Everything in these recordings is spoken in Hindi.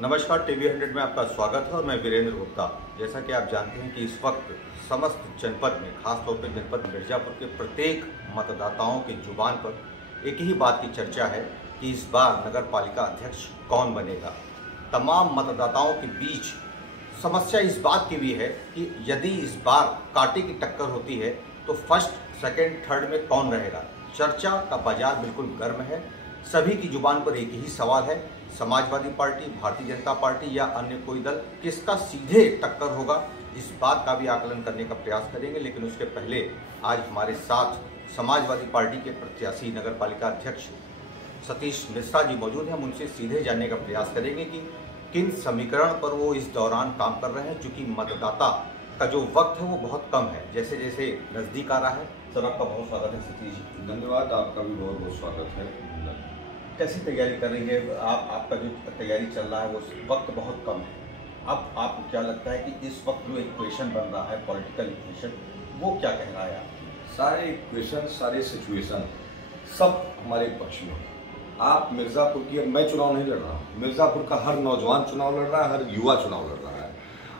नमस्कार, टीवी 100 में आपका स्वागत है और मैं वीरेंद्र गुप्ता। जैसा कि आप जानते हैं कि इस वक्त समस्त जनपद में, खासतौर पर जनपद मिर्जापुर के प्रत्येक मतदाताओं की जुबान पर एक ही बात की चर्चा है कि इस बार नगर पालिका अध्यक्ष कौन बनेगा। तमाम मतदाताओं के बीच समस्या इस बात की भी है कि यदि इस बार कांटे की टक्कर होती है तो फर्स्ट, सेकेंड, थर्ड में कौन रहेगा। चर्चा का बाजार बिल्कुल गर्म है। सभी की जुबान पर एक ही सवाल है, समाजवादी पार्टी, भारतीय जनता पार्टी या अन्य कोई दल, किसका सीधे टक्कर होगा। इस बात का भी आकलन करने का प्रयास करेंगे, लेकिन उसके पहले आज हमारे साथ समाजवादी पार्टी के प्रत्याशी नगर पालिका अध्यक्ष सतीश मिश्रा जी मौजूद हैं। हम उनसे सीधे जानने का प्रयास करेंगे कि किन समीकरण पर वो इस दौरान काम कर रहे हैं, चूँकि मतदाता का जो वक्त है वो बहुत कम है, जैसे जैसे नज़दीक आ रहा है। सर, आपका बहुत स्वागत है। सतीश जी, धन्यवाद। आपका भी बहुत बहुत स्वागत है। कैसी तैयारी कर रही है आपका जो तैयारी चल रहा है वो वक्त बहुत कम है। अब आपको क्या लगता है कि इस वक्त जो इक्वेशन बन रहा है, पॉलिटिकल इक्वेशन, वो क्या कह रहा है? सारे इक्वेशन, सारे सिचुएशन सब हमारे पक्ष में। आप मिर्जापुर की, मैं चुनाव नहीं लड़ रहा हूँ, मिर्जापुर का हर नौजवान चुनाव लड़ रहा है, हर युवा चुनाव लड़ रहा है।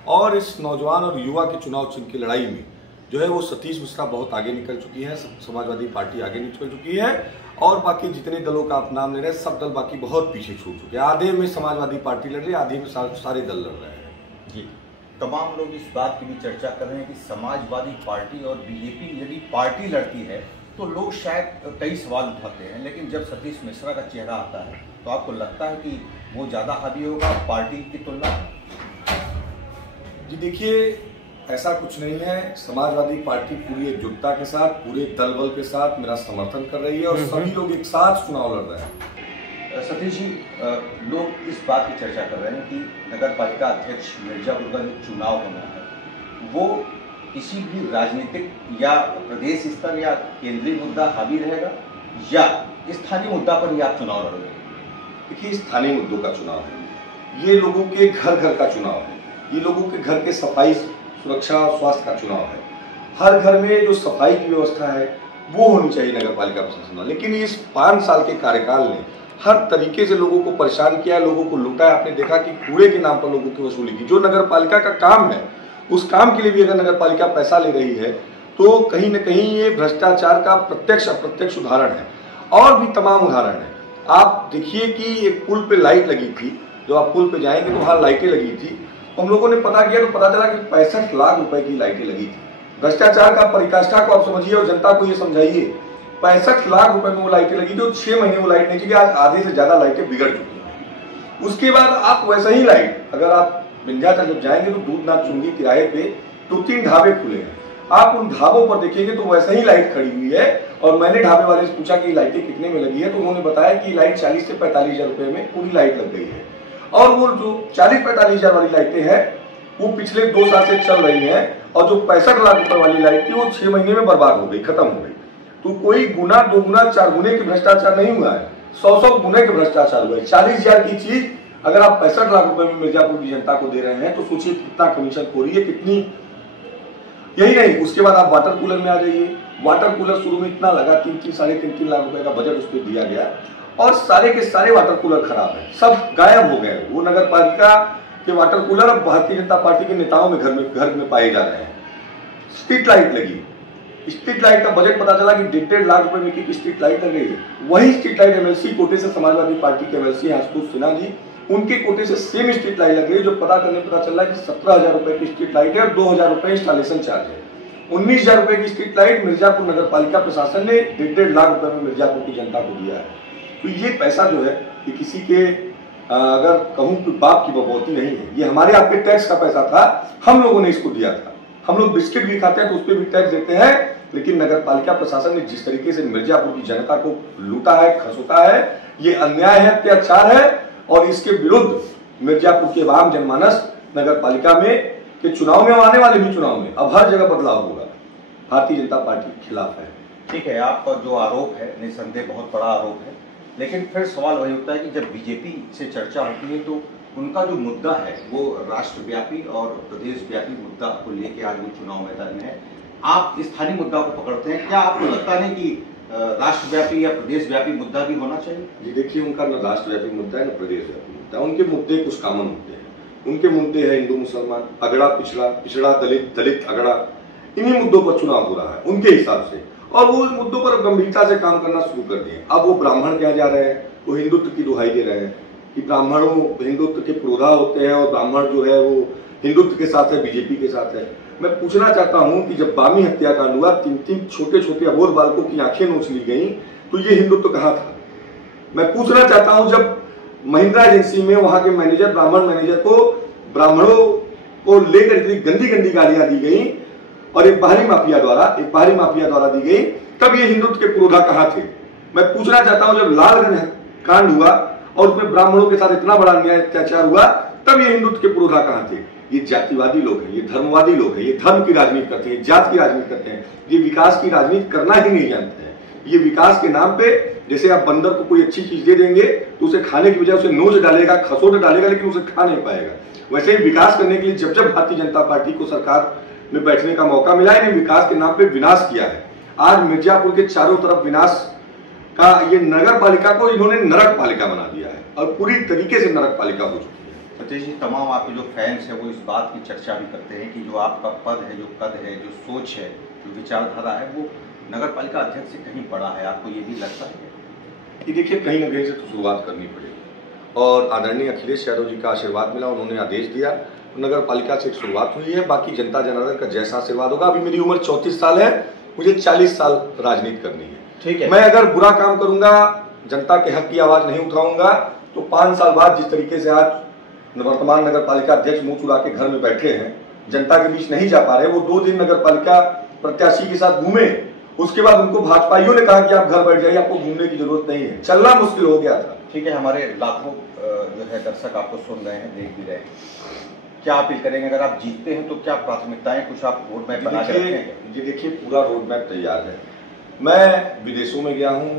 और इस नौजवान और युवा के चुनाव चिन्ह की लड़ाई में जो है वो सतीश मिश्रा बहुत आगे निकल चुकी है, समाजवादी पार्टी आगे निकल चुकी है, और बाकी जितने दलों का आप नाम ले रहे हैं सब दल बाकी बहुत पीछे छूट चुके हैं। आधे में समाजवादी पार्टी लड़ रही है, आधे में सारे दल लड़ रहे हैं। जी, तमाम लोग इस बात की भी चर्चा कर रहे हैं कि समाजवादी पार्टी और बीजेपी यदि पार्टी लड़ती है तो लोग शायद कई सवाल उठाते हैं, लेकिन जब सतीश मिश्रा का चेहरा आता है तो आपको लगता है कि वो ज़्यादा हावी होगा पार्टी की तुलना? जी देखिए, ऐसा कुछ नहीं है। समाजवादी पार्टी पूरी एकजुटता के साथ, पूरे दल बल के साथ मेरा समर्थन कर रही है और सभी लोग एक साथ चुनाव लड़ रहे हैं। सतीश जी, लोग इस बात की चर्चा कर रहे हैं कि नगर पालिका अध्यक्ष मिर्जापुर का जो चुनाव होना है वो किसी भी राजनीतिक या प्रदेश स्तर या केंद्रीय मुद्दा हावी रहेगा या स्थानीय मुद्दा पर ही आप चुनाव लड़ोगे? देखिए, स्थानीय मुद्दों का चुनाव है, ये लोगों के घर घर का चुनाव है, ये लोगों के घर के सफाई, सुरक्षा और स्वास्थ्य का चुनाव है। हर घर में जो सफाई की व्यवस्था है वो होनी चाहिए नगर पालिका प्रशासन में। लेकिन इस 5 साल के कार्यकाल ने हर तरीके से लोगों को परेशान किया, लोगों को लूटा है। आपने देखा कि कूड़े के नाम पर लोगों की वसूली की। जो नगर पालिका का काम है उस काम के लिए भी अगर नगर पालिका पैसा ले रही है तो कहीं न कहीं ये भ्रष्टाचार का प्रत्यक्ष अप्रत्यक्ष उदाहरण है। और भी तमाम उदाहरण है। आप देखिए कि एक पुल पे लाइट लगी थी, जो आप पुल पे जाएंगे तो वहां लाइटें लगी थी। हम लोगों ने पता किया तो पता चला कि 65 लाख रुपए की लाइटें लगी थी। भ्रष्टाचार का पराकाष्ठा को आप समझिए और जनता को ये समझाइए। 65 लाख रुपए में वो लाइटें लगी थी, 6 महीने वो लाइट नहीं चली, आज आधे से ज्यादा लाइटें बिगड़ चुकी हैं। उसके बाद आप वैसा ही लाइट, अगर आप विंध्याचल जब जाएंगे तो दूधनाथ चुंगी किराए पे 2-3 ढाबे खुले हैं, आप उन ढाबों पर देखेंगे तो वैसा ही लाइट खड़ी हुई है। और मैंने ढाबे वाले से पूछा कि लाइटें कितने में लगी है, तो उन्होंने बताया कि लाइट 40 से 45 हजार रुपए में पूरी लाइट लग गई है। और वो जो 40-45 हजार वाली लाइटें हैं वो पिछले 2 साल से चल रही हैं, और जो 65 लाख रुपए वाली लाइट थी वो 6 महीने में बर्बाद हो गई, खत्म हो गई। तो कोई गुना, 2 गुना, 4 गुने के भ्रष्टाचार नहीं हुआ है, 100 गुने के भ्रष्टाचार हुआ है। 40 हजार की चीज अगर आप 65 लाख रुपए में मिर्जापुर की जनता को दे रहे हैं तो सोचिए कितना कमीशन खोरी है, कितनी। यही नहीं, उसके बाद आप वाटर कूलर में आ जाइए। वाटर कूलर शुरू में इतना लगा, 3-3, साढ़े 3 लाख रुपए का बजट उस पर दिया गया और सारे के सारे वाटर कूलर खराब है, सब गायब हो गए। वो नगर पालिका के वाटर कूलर अब भारतीय जनता पार्टी के नेताओं में घर में पाए जा रहे हैं। स्ट्रीट लाइट लगी, स्ट्रीट लाइट का बजट पता चला कि 1.5 लाख रुपए में की स्ट्रीट लाइट लग गई है। वही स्ट्रीट लाइट एमएलसी कोटे से, समाजवादी पार्टी के एमएलसी आशुतोष सिन्हा जी, उनके कोटे से सेम स्ट्रीट लाइट लग गई, जो पता करने पता चल रहा है कि 17,000 रुपए की स्ट्रीट लाइट है और 2,000 रुपए इंस्टॉलेशन चार्ज है। 19,000 रुपए की स्ट्रीट लाइट मिर्जापुर नगर पालिका प्रशासन ने 1.5 लाख रुपए में मिर्जापुर की जनता को दिया है। तो ये पैसा जो है ये किसी के, अगर कहूं कि बाप की बकौती नहीं है, ये हमारे आपके टैक्स का पैसा था, हम लोगों ने इसको दिया था। हम लोग बिस्किट भी खाते हैं तो उस पर भी टैक्स देते हैं, लेकिन नगर पालिका प्रशासन ने जिस तरीके से मिर्जापुर की जनता को लूटा है, खसोटा है, ये अन्याय है, अत्याचार है। और इसके विरुद्ध मिर्जापुर के आम जनमानस नगर पालिका में के चुनाव में, आने वाले भी चुनाव में अब हर जगह बदलाव होगा, भारतीय जनता पार्टी के खिलाफ है। ठीक है, आपका जो आरोप है निसंदेह बहुत बड़ा आरोप है, लेकिन फिर सवाल वही होता है कि जब बीजेपी से चर्चा होती है तो उनका जो मुद्दा है वो राष्ट्रव्यापी और प्रदेशव्यापी मुद्दा को लेके आज वो चुनाव मैदान में है। आप स्थानीय मुद्दा को पकड़ते हैं, क्या आपको लगता नहीं कि राष्ट्रव्यापी या प्रदेशव्यापी मुद्दा भी होना चाहिए? ये देखिए, उनका न राष्ट्रव्यापी मुद्दा है न प्रदेशव्यापी मुद्दा सकता है। उनके मुद्दे कुछ कॉमन होते हैं। उनके मुद्दे हैं हिंदू मुसलमान, अगड़ा पिछड़ा, पिछड़ा दलित, दलित अगड़ा, इन्हीं मुद्दों पर चुनाव हो रहा है उनके हिसाब से, और वो मुद्दों पर गंभीरता से काम करना शुरू कर दिए। अब वो ब्राह्मण क्या जा रहे हैं, वो हिंदुत्व की दुहाई दे रहे हैं कि ब्राह्मणों हिंदुत्व के पुरोधा होते हैं और ब्राह्मण जो है वो हिंदुत्व के साथ है, बीजेपी के साथ है। मैं पूछना चाहता हूं कि जब बामी हत्याकांड हुआ, 3-3 छोटे छोटे अबोध बालकों की आंखें नोच ली गई, तो ये हिंदुत्व कहां था? मैं पूछना चाहता हूं जब महिंद्रा एजेंसी में वहां के मैनेजर, ब्राह्मण मैनेजर को ब्राह्मणों को लेकर इतनी गंदी गंदी गालियां दी गई और एक बाहरी माफिया द्वारा दी गई, तब ये हिंदुत्व के पुरोधा कहां थे? मैं पूछना चाहता हूं जब लालगंज कांड हुआ और उसमें ब्राह्मणों के साथ इतना बड़ा अन्याय अत्याचार हुआ, तब ये हिंदुत्व के पुरोधा कहां थे? ये जातिवादी लोग हैं, ये धर्मवादी लोग हैं, ये धर्म की राजनीति करते हैं, जात की राजनीति करते हैं, ये विकास की राजनीति करना ही नहीं जानते हैं। ये विकास के नाम पे, जैसे आप बंदर को कोई अच्छी चीज दे देंगे तो उसे खाने की बजाय उसे नोच डालेगा, खसोट डालेगा, लेकिन उसे खा नहीं पाएगा। वैसे ही विकास करने के लिए जब जब भारतीय जनता पार्टी को सरकार में बैठने का मौका मिला, इन्हें विकास के नाम पे विनाश किया है। आज मिर्जापुर के चारों तरफ विनाश का, ये नगर पालिका को इन्होंने नरक पालिका बना दिया है और पूरी तरीके से नरक पालिका हो चुकी है। सतीश जी, तमाम आपके जो फैंस हैं वो इस बात की चर्चा भी करते हैं कि जो आपका पद है, जो कद है, जो सोच है, जो विचारधारा है, वो नगर पालिका अध्यक्ष से कहीं बड़ा है। आपको ये भी लगता है? ये देखिए, कहीं ना कहीं से तो शुरुआत करनी पड़ेगी और आदरणीय अखिलेश यादव जी का आशीर्वाद मिला, उन्होंने आदेश दिया, नगर पालिका से एक शुरुआत हुई है। बाकी जनता जनार्दन का जैसा आशीर्वाद होगा। अभी मेरी उम्र 34 साल है, मुझे 40 साल राजनीति करनी है। ठीक है, मैं अगर बुरा काम करूंगा, जनता के हक की आवाज नहीं उठाऊंगा, तो 5 साल बाद जिस तरीके से आज वर्तमान नगर पालिका अध्यक्ष मुंह चुरा के घर में बैठे हैं, जनता के बीच नहीं जा पा रहे, वो 2 दिन नगर पालिका प्रत्याशी के साथ घूमे, उसके बाद उनको भाजपाइयों ने कहा कि आप घर बैठ जाइए, आपको घूमने की जरूरत नहीं है, चलना मुश्किल हो गया था। ठीक है, हमारे लाखों जो है दर्शक आपको सुन रहे हैं, देख भी रहे हैं, क्या अपील करेंगे? अगर आप जीतते हैं तो क्या प्राथमिकताएं कुछ आप रोड मैप बना के रखेंगे? ये देखिए, पूरा रोड मैप तैयार है। मैं विदेशों में गया हूँ,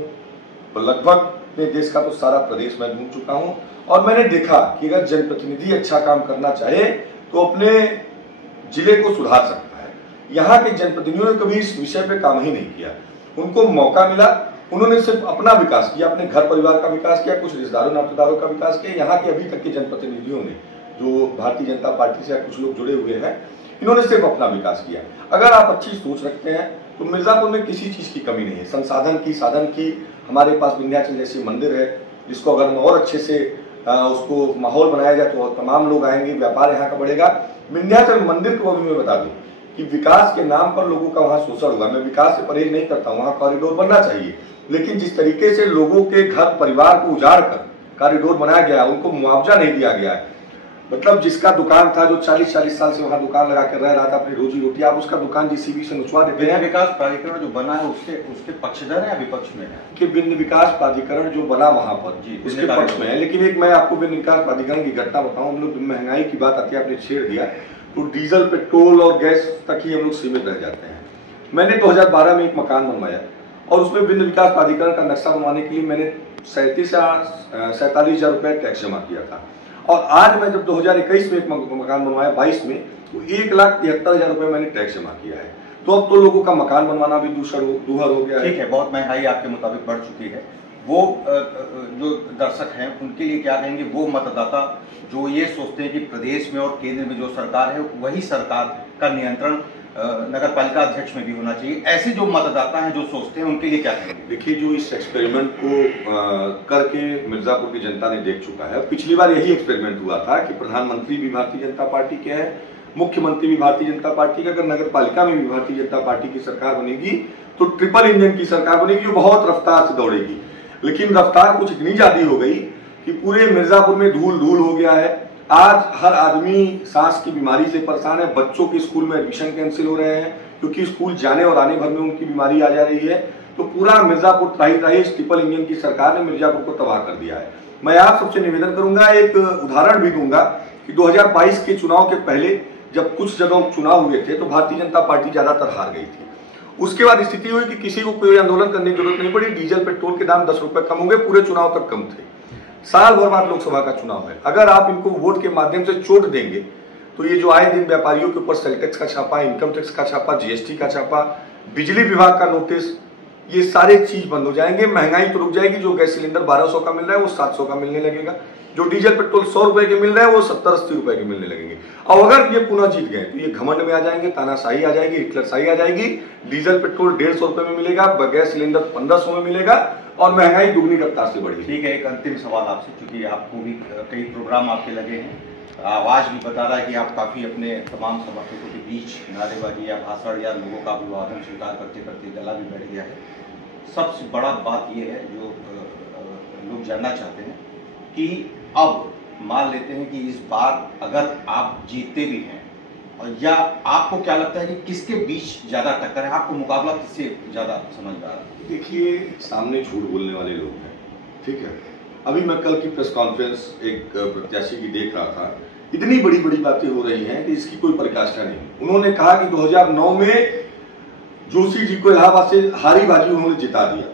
लगभग अपने देश का तो सारा प्रदेश मैं घूम चुका हूँ और मैंने देखा कि अगर जनप्रतिनिधि अच्छा काम करना चाहे तो अपने जिले को सुधार सकता है। यहाँ के जनप्रतिनिधियों ने कभी इस विषय पे काम ही नहीं किया। उनको मौका मिला, उन्होंने सिर्फ अपना विकास किया, अपने घर परिवार का विकास किया, कुछ रिश्तेदारों नातेदारों का विकास किया। यहाँ के अभी तक के जनप्रतिनिधियों ने, जो भारतीय जनता पार्टी से कुछ लोग जुड़े हुए हैं, इन्होंने सिर्फ अपना विकास किया। अगर आप अच्छी सोच रखते हैं तो मिर्जापुर में किसी चीज की कमी नहीं है, संसाधन की, साधन की। हमारे पास विंध्याचल जैसे मंदिर है, जिसको अगर हम और अच्छे से उसको माहौल बनाया जाए तो तमाम लोग आएंगे, व्यापार यहाँ का बढ़ेगा। विंध्याचल मंदिर को भी मैं बता दूं कि विकास के नाम पर लोगों का वहाँ शोषण हुआ। मैं विकास से परहेज नहीं करता हूँ, वहाँ कॉरिडोर बनना चाहिए, लेकिन जिस तरीके से लोगों के घर परिवार को उजाड़ कर कॉरिडोर बनाया गया, उनको मुआवजा नहीं दिया गया है। मतलब जिसका दुकान था, जो 40-40 साल से वहाँ दुकान लगा कर रह रहा था अपनी रोजी रोटी, आप उसका दुकान जीसीबी से नुचवा देते हैं। विकास प्राधिकरण जो बना है उसके पक्षधर है या विपक्ष में है? कि विंध्य विकास प्राधिकरण जो बना वहां पर जी उसके पक्ष में है। लेकिन एक मैं आपको विंध्य विकास प्राधिकरण की घटना बताऊं। हम लोग महंगाई की बात आती है, आपने छेड़ दिया, तो डीजल, पेट्रोल और गैस तक ही हम लोग सीमित रह जाते हैं। मैंने 2012 में एक मकान बनवाया और उसमें विंध्य विकास प्राधिकरण का नक्शा बनवाने के लिए मैंने 37 या 47 हजार रुपये टैक्स जमा किया था। और आज मैं जब 2021 में एक मकान बनवाया 22 में, तो 1,73,000 रुपये मैंने टैक्स जमा किया है। तो अब तो लोगों का मकान बनवाना भी दूहर हो गया है। ठीक है, बहुत महंगाई आपके मुताबिक बढ़ चुकी है। वो जो दर्शक हैं उनके लिए क्या कहेंगे, वो मतदाता जो ये सोचते हैं कि प्रदेश में और केंद्र में जो सरकार है वही सरकार का नियंत्रण नगर पालिका अध्यक्ष में भी होना चाहिए, ऐसे जो मतदाता हैं जो सोचते हैं उनके लिए क्या कहेंगे? देखिए, जो इस एक्सपेरिमेंट को करके मिर्जापुर की जनता ने देख चुका है। पिछली बार यही एक्सपेरिमेंट हुआ था कि प्रधानमंत्री भी भारतीय जनता पार्टी के हैं, मुख्यमंत्री भी भारतीय जनता पार्टी का। अगर नगर पालिका में भी भारतीय जनता पार्टी की सरकार बनेगी तो ट्रिपल इंजन की सरकार बनेगी, जो बहुत रफ्तार से दौड़ेगी। लेकिन रफ्तार कुछ इतनी ज्यादा हो गई कि पूरे मिर्जापुर में धूल धूल हो गया है। आज हर आदमी सांस की बीमारी से परेशान है। बच्चों के स्कूल में एडमिशन कैंसिल हो रहे हैं क्योंकि स्कूल जाने और आने भर में उनकी बीमारी आ जा रही है। तो पूरा मिर्जापुर त्राही इस ट्रिपल इंजन की सरकार ने मिर्जापुर को तबाह कर दिया है। मैं आप सबसे निवेदन करूंगा, एक उदाहरण भी दूंगा कि 2022 के चुनाव के पहले जब कुछ जगहों चुनाव हुए थे तो भारतीय जनता पार्टी ज्यादातर हार गई थी। उसके बाद स्थिति हुई कि किसी को कोई आंदोलन करने की जरूरत नहीं पड़ी, डीजल पेट्रोल के दाम 10 रुपए कम हो गए, पूरे चुनाव तक कम थे। साल भर बाद लोकसभा का चुनाव है, अगर आप इनको वोट के माध्यम से चोट देंगे तो ये जो आए दिन व्यापारियों के ऊपर सेल टैक्स का छापा, इनकम टैक्स का छापा, जीएसटी का छापा, बिजली विभाग का नोटिस, ये सारे चीज बंद हो जाएंगे। महंगाई तो रुक जाएगी, जो गैस सिलेंडर 1200 का मिल रहा है वो 700 का मिलने लगेगा। जो डीजल पेट्रोल 100 रुपए के मिल रहे हैं वो 70-80 रुपए के मिलने लगेंगे। अब अगर ये पुनः जीत गए तो ये घमंड में आ जाएंगे, तानाशाही आ जाएगी, हिटलरशाही आ जाएगी। डीजल पेट्रोल 150 रुपए में मिलेगा, गैस सिलेंडर 1500 में मिलेगा और महंगाई दुगनी रफ्तार से बढ़ी। ठीक है, एक अंतिम सवाल आपसे, क्योंकि आपको भी कई प्रोग्राम आपके लगे हैं, आवाज भी बता रहा है कि आप काफी अपने तमाम समर्थकों के बीच नारेबाजी या भाषण या लोगों का अभिवादन स्वीकार करते करते गला भी बैठ गया है। सबसे बड़ा बात यह है जो लोग जानना चाहते हैं कि अब मान लेते हैं कि इस बार अगर आप जीतते भी हैं, और या आपको क्या लगता है कि किसके बीच ज्यादा टक्कर है, आपको मुकाबला किससे ज्यादा समझ में आ रहा है? देखिए, सामने झूठ बोलने वाले लोग हैं, ठीक है। अभी मैं कल की प्रेस कॉन्फ्रेंस एक प्रत्याशी की देख रहा था, इतनी बड़ी बड़ी बातें हो रही हैं कि इसकी कोई पराकाष्ठा नहीं। उन्होंने कहा कि 2009 में जोशी जी को इलाहाबाद से हारी बाजी उन्होंने जिता दिया।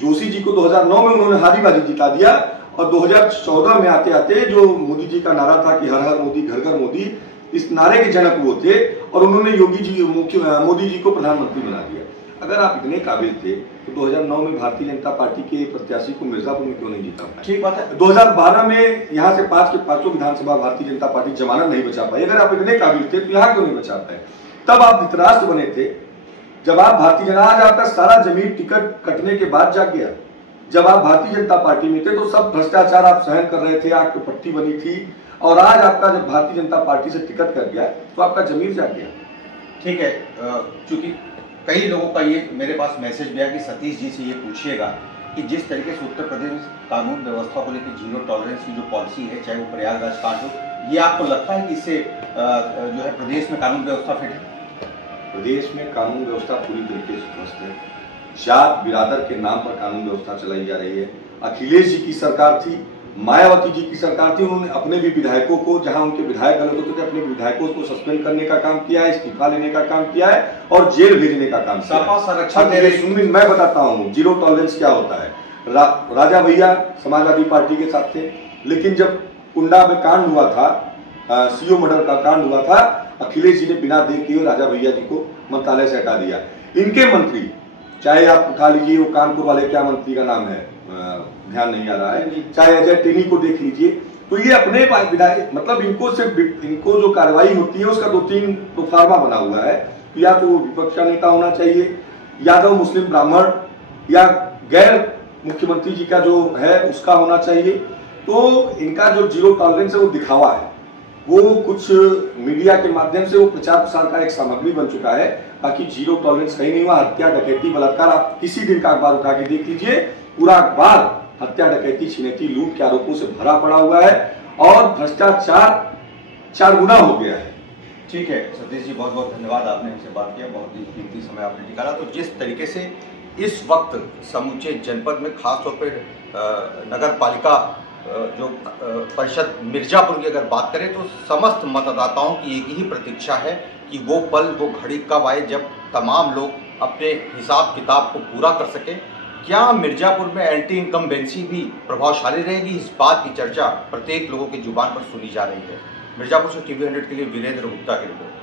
जोशी जी को 2009 में उन्होंने हारी बाजी जिता दिया और 2014 में आते आते जो मोदी जी का नारा था कि हर हर मोदी घर घर मोदी, इस नारे के जनक वो थे और उन्होंने मोदी जी को प्रधानमंत्री बना दिया। अगर आप इतने काबिल थे तो 2009 में भारतीय जनता पार्टी के प्रत्याशी को मिर्जापुर में क्यों नहीं जीता? ठीक बात है। 2012 में यहाँ से 5 के 5 विधानसभा भारतीय जनता पार्टी जमानत नहीं बचा पाई। अगर आप इतने काबिल थे तो यहाँ क्यों नहीं बचा पाए? तब आप धृतराष्ट्र बने थे जब आप भारतीय जनता, आज आपका सारा जमीन टिकट कटने के बाद जाग गया। जब आप भारतीय जनता पार्टी में थे तो सब भ्रष्टाचार आप सहन कर रहे थे, आपकी पट्टी बनी थी, और आज आपका जब भारतीय जनता पार्टी से टिकट कट गया तो आपका जमीर जाग गया। ठीक है, चूंकि कई लोगों का ये मेरे पास मैसेज गया कि सतीश जी से ये पूछिएगा कि जिस तरीके से उत्तर प्रदेश कानून व्यवस्था को लेकर जीरो टॉलरेंस की जो पॉलिसी है, चाहे वो प्रयागराज कांड हो, ये आपको लगता है कि इससे जो है प्रदेश में कानून व्यवस्था फिट है? प्रदेश में कानून व्यवस्था पूरी तरीके से ध्वस्त है। जात बिरादर के नाम पर कानून व्यवस्था चलाई जा रही है। अखिलेश जी की सरकार थी, मायावती जी की सरकार थी, उन्होंने अपने भी विधायकों को, जहां उनके विधायक गलत होते थे, अपने विधायकों को सस्पेंड करने का काम किया है, इस्तीफा लेने का काम किया है और जेल भेजने का काम किया है। मैं बताता हूँ जीरो टॉलरेंस क्या होता है। राजा भैया समाजवादी पार्टी के साथ थे, लेकिन जब कुंडा में कांड हुआ था, सीओ मर्डर का कांड हुआ था, अखिलेश जी ने बिना देर किए राजा भैया जी को मंत्रालय से हटा दिया। इनके मंत्री, चाहे आप उठा लीजिए वो कानपुर वाले, क्या मंत्री का नाम है, ध्यान नहीं आ रहा है, चाहे अजय टेनी को देख लीजिए, तो ये अपने विधायक, मतलब इनको सिर्फ इनको जो कार्रवाई होती है उसका 2-3 प्रोफार्मा बना हुआ है। या तो वो विपक्ष का नेता होना चाहिए, यादव मुस्लिम ब्राह्मण, या गैर मुख्यमंत्री जी का जो है उसका होना चाहिए। तो इनका जो जीरो टॉलरेंस है वो दिखावा है, वो कुछ मीडिया के माध्यम से वो प्रचार प्रसार का एक सामग्री बन चुका है। बाकी जीरो टॉलरेंस कहीं नहीं हुआ। हत्या, डकैती, बलात्कार, आप किसी दिन का अखबार उठा के देख लीजिए, पूरा अखबार हत्या, डकैती, छिनैती, लूट के आरोपों से भरा पड़ा हुआ है और भ्रष्टाचार 4 गुना हो गया है। ठीक है सतीश जी, बहुत बहुत धन्यवाद, आपने हमसे बात किया, बहुत ही कीमती समय आपने निकाला। तो जिस तरीके से इस वक्त समूचे जनपद में, खासतौर पर नगर पालिका जो परिषद मिर्जापुर की अगर बात करें, तो समस्त मतदाताओं की एक ही प्रतीक्षा है कि वो पल, वो घड़ी कब आए जब तमाम लोग अपने हिसाब किताब को पूरा कर सकें। क्या मिर्जापुर में एंटी इनकम्बेंसी भी प्रभावशाली रहेगी, इस बात की चर्चा प्रत्येक लोगों की जुबान पर सुनी जा रही है। मिर्जापुर से TV 100 के लिए वीरेंद्र गुप्ता की रिपोर्ट।